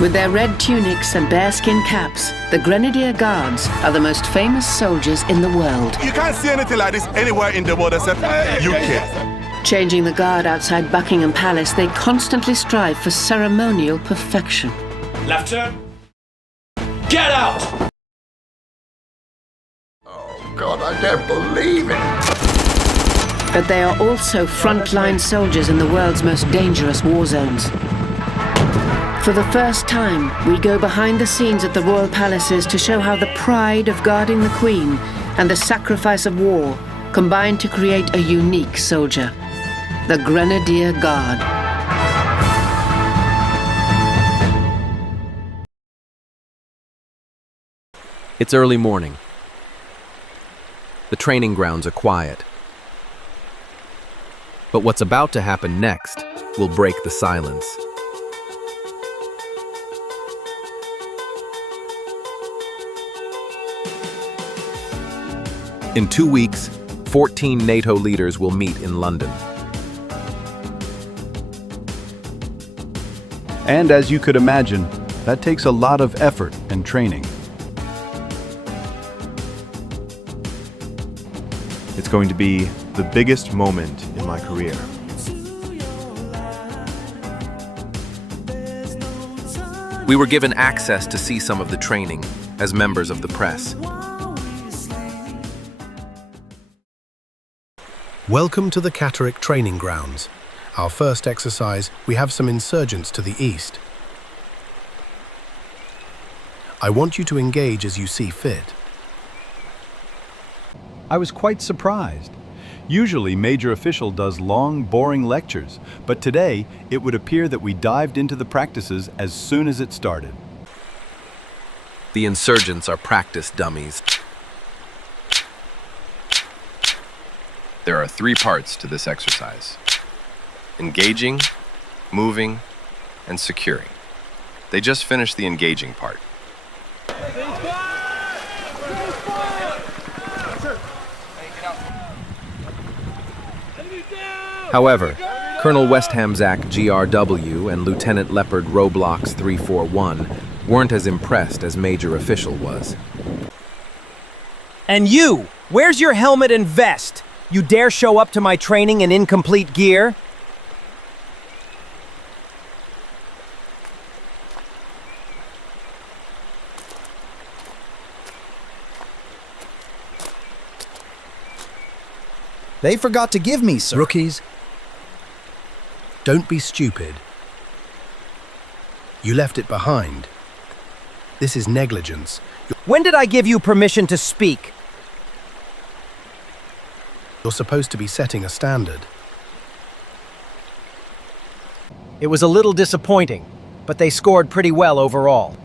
With their red tunics and bearskin caps, the Grenadier Guards are the most famous soldiers in the world. You can't see anything like this anywhere in the world except UK. Changing the guard outside Buckingham Palace, they constantly strive for ceremonial perfection. Left turn. Get out! Oh God, I don't believe it. But they are also frontline soldiers in the world's most dangerous war zones. For the first time, we go behind the scenes at the royal palaces to show how the pride of guarding the Queen and the sacrifice of war combine to create a unique soldier, the Grenadier Guard. It's early morning. The training grounds are quiet. But what's about to happen next will break the silence. In 2 weeks, 14 NATO leaders will meet in London. And as you could imagine, that takes a lot of effort and training. It's going to be the biggest moment in my career. We were given access to see some of the training as members of the press. Welcome to the Catterick Training Grounds. Our first exercise, we have some insurgents to the east. I want you to engage as you see fit. I was quite surprised. Usually, Major Official does long, boring lectures, but today it would appear that we dived into the practices as soon as it started. The insurgents are practice dummies. There are 3 parts to this exercise: engaging, moving, and securing. They just finished the engaging part. However, Colonel Westham Zach GRW and Lieutenant Leopard Roblox 341 weren't as impressed as Major Official was. And you! Where's your helmet and vest? You dare show up to my training in incomplete gear? They forgot to give me, sir. Rookies, don't be stupid. You left it behind. This is negligence. When did I give you permission to speak? You're supposed to be setting a standard. It was a little disappointing, but they scored pretty well overall.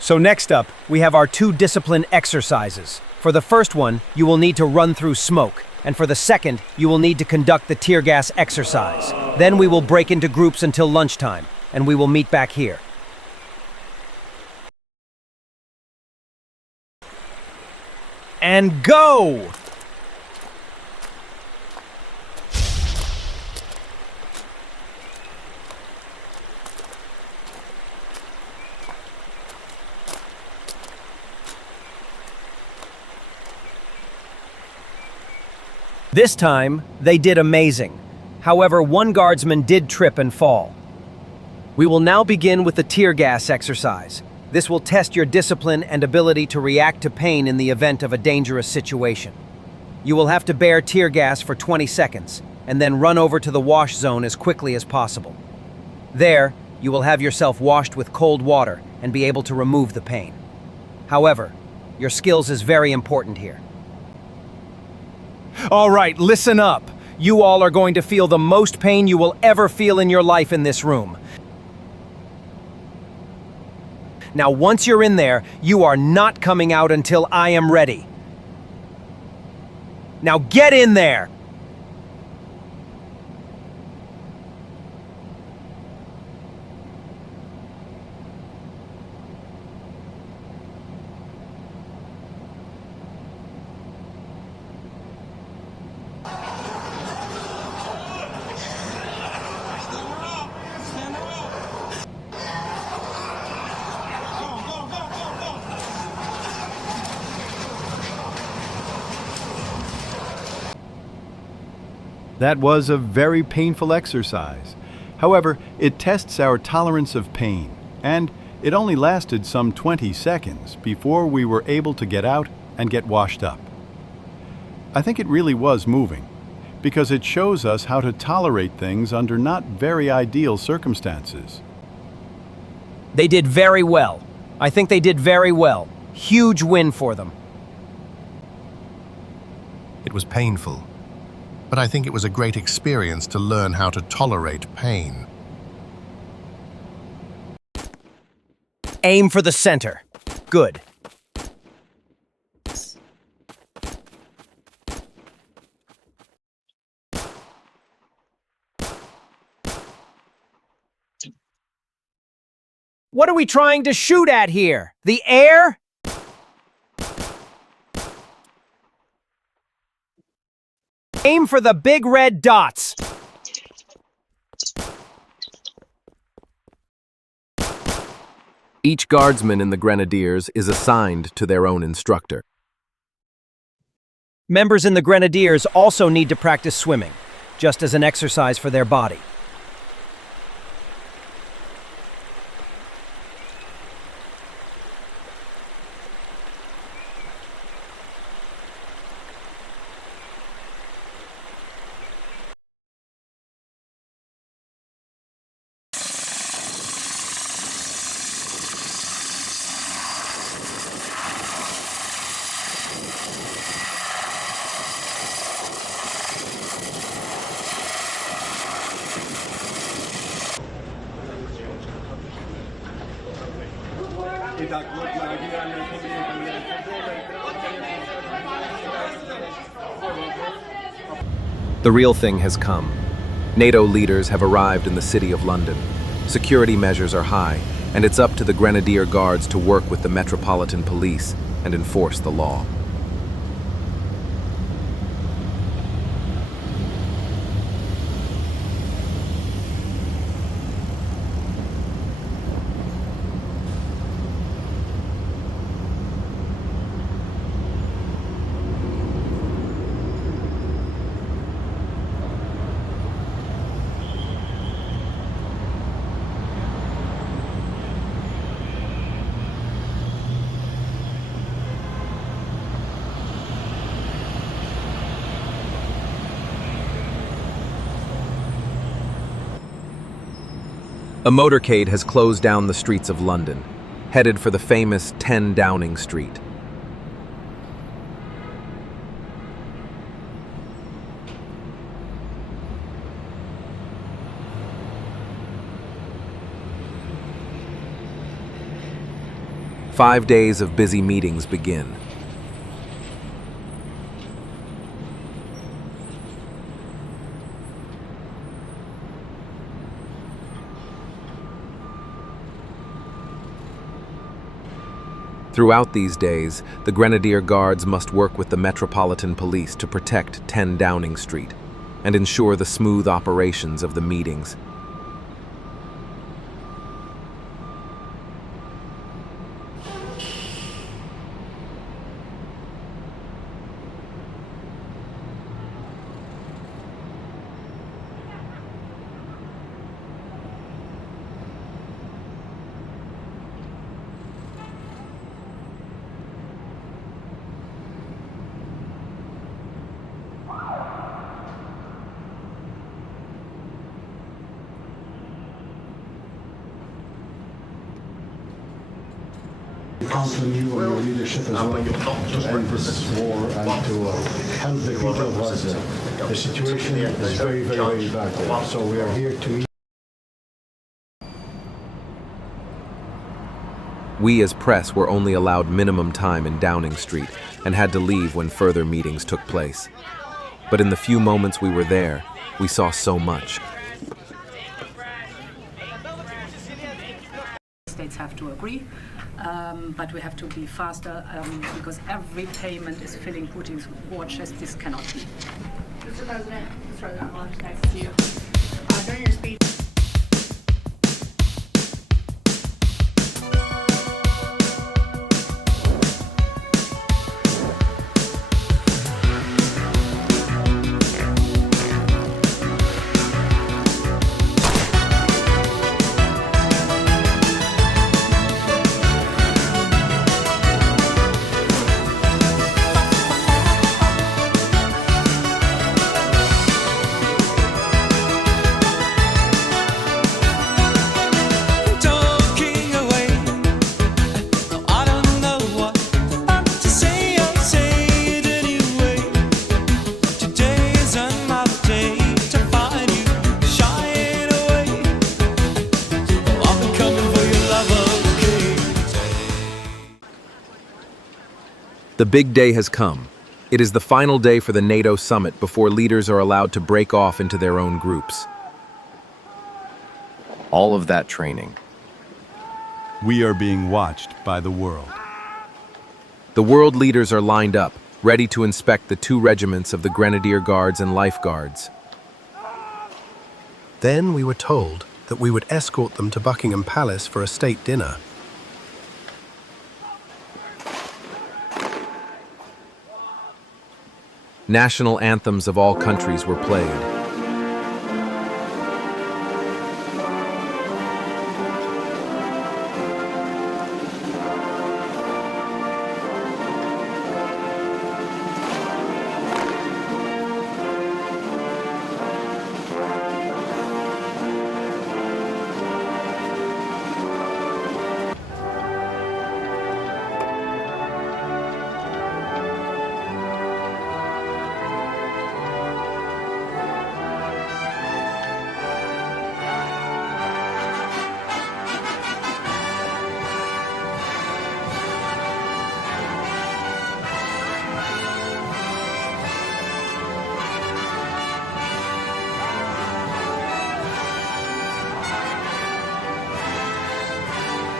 So next up, we have our 2 discipline exercises. For the first one, you will need to run through smoke, and for the second, you will need to conduct the tear gas exercise. Then we will break into groups until lunchtime, and we will meet back here. And go! This time, they did amazing. However, one guardsman did trip and fall. We will now begin with the tear gas exercise. This will test your discipline and ability to react to pain in the event of a dangerous situation. You will have to bear tear gas for 20 seconds, and then run over to the wash zone as quickly as possible. There, you will have yourself washed with cold water and be able to remove the pain. However, your skills is very important here. All right, listen up. You all are going to feel the most pain you will ever feel in your life in this room. Now, once you're in there, you are not coming out until I am ready. Now get in there! That was a very painful exercise. However, it tests our tolerance of pain, and it only lasted some 20 seconds before we were able to get out and get washed up. I think it really was moving, because it shows us how to tolerate things under not very ideal circumstances. They did very well. I think they did very well. Huge win for them. It was painful, but I think it was a great experience to learn how to tolerate pain. Aim for the center. Good. What are we trying to shoot at here? The air? Aim for the big red dots. Each guardsman in the Grenadiers is assigned to their own instructor. Members in the Grenadiers also need to practice swimming, just as an exercise for their body. The real thing has come. NATO leaders have arrived in the city of London. Security measures are high, and it's up to the Grenadier Guards to work with the Metropolitan Police and enforce the law. A motorcade has closed down the streets of London, headed for the famous 10 Downing Street. Five days of busy meetings begin. Throughout these days, the Grenadier Guards must work with the Metropolitan Police to protect 10 Downing Street and ensure the smooth operations of the meetings. Count on you and your leadership as well to end this war and to help the people of Gaza. The situation is very, very bad there. So we are here to... We as press were only allowed minimum time in Downing Street and had to leave when further meetings took place. But in the few moments we were there, we saw so much. States have to agree, but we have to be faster because every payment is filling Putin's war chest. This cannot be. Mr. President, I'm next to you. During your speech. The big day has come. It is the final day for the NATO summit before leaders are allowed to break off into their own groups. All of that training. We are being watched by the world. The world leaders are lined up, ready to inspect the 2 regiments of the Grenadier Guards and Life Guards. Then we were told that we would escort them to Buckingham Palace for a state dinner. National anthems of all countries were played.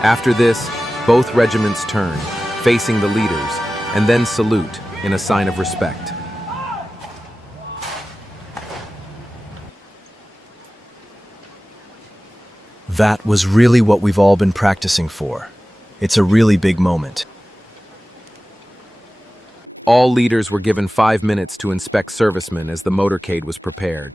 After this, both regiments turn, facing the leaders, and then salute in a sign of respect. That was really what we've all been practicing for. It's a really big moment. All leaders were given 5 minutes to inspect servicemen as the motorcade was prepared.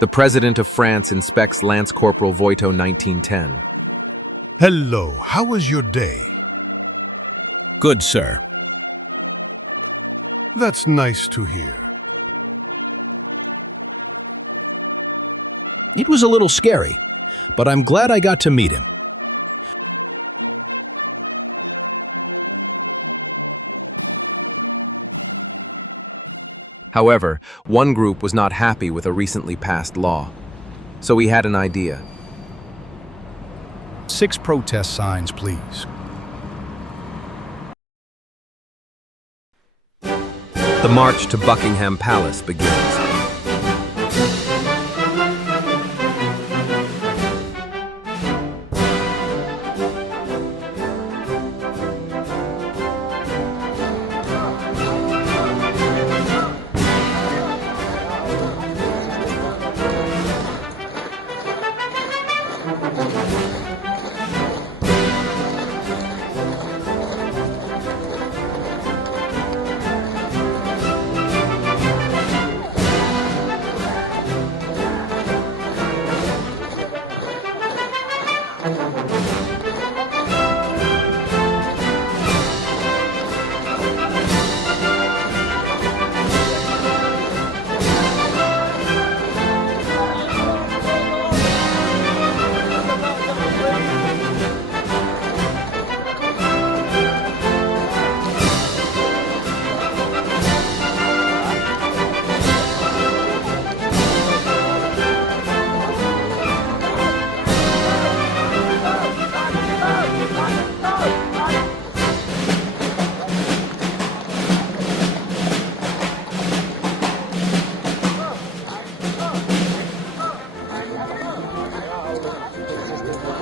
The President of France inspects Lance Corporal Voito 1910. Hello, how was your day? Good, sir. That's nice to hear. It was a little scary, but I'm glad I got to meet him. However, one group was not happy with a recently passed law. So he had an idea. 6 protest signs, please. The march to Buckingham Palace begins.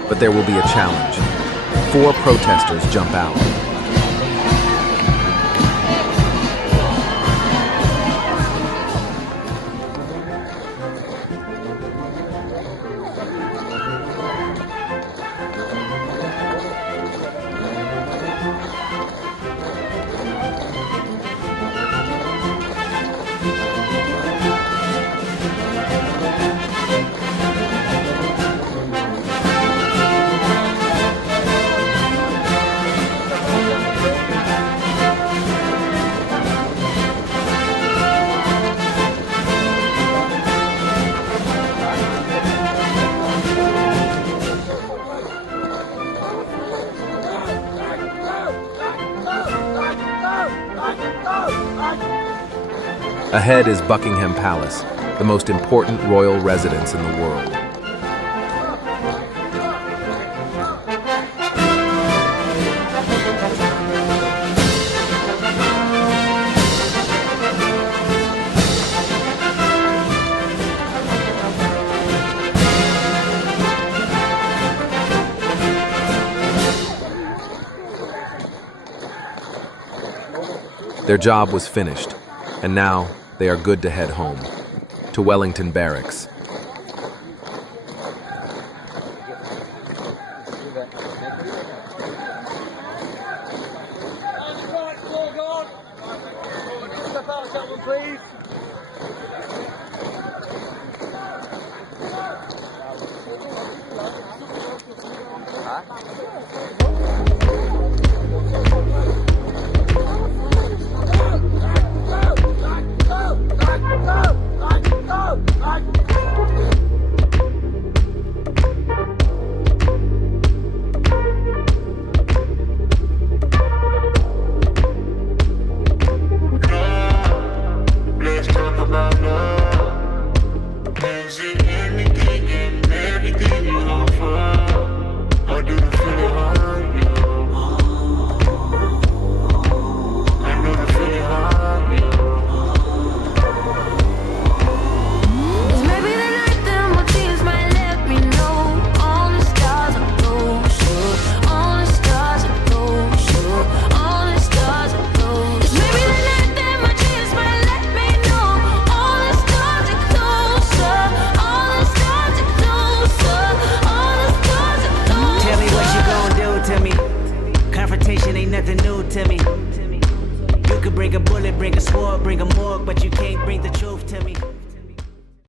But there will be a challenge. 4 protesters jump out. Ahead is Buckingham Palace, the most important royal residence in the world. Their job was finished, and now they are good to head home, to Wellington Barracks. Right, floor guard. Step out, gentlemen, please. Bring a bullet, bring a sword, bring a morgue, but you can't bring the truth to me.